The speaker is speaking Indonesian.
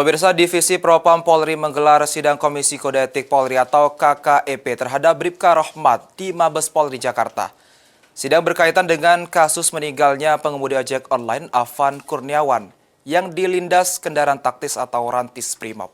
Pemirsa, Divisi Propam Polri menggelar sidang Komisi Kode Etik Polri atau KKEP terhadap Bribka Rohmat di Mabes Polri Jakarta. Sidang berkaitan dengan kasus meninggalnya pengemudi ojek online Afan Kurniawan yang dilindas kendaraan taktis atau rantis Brimob.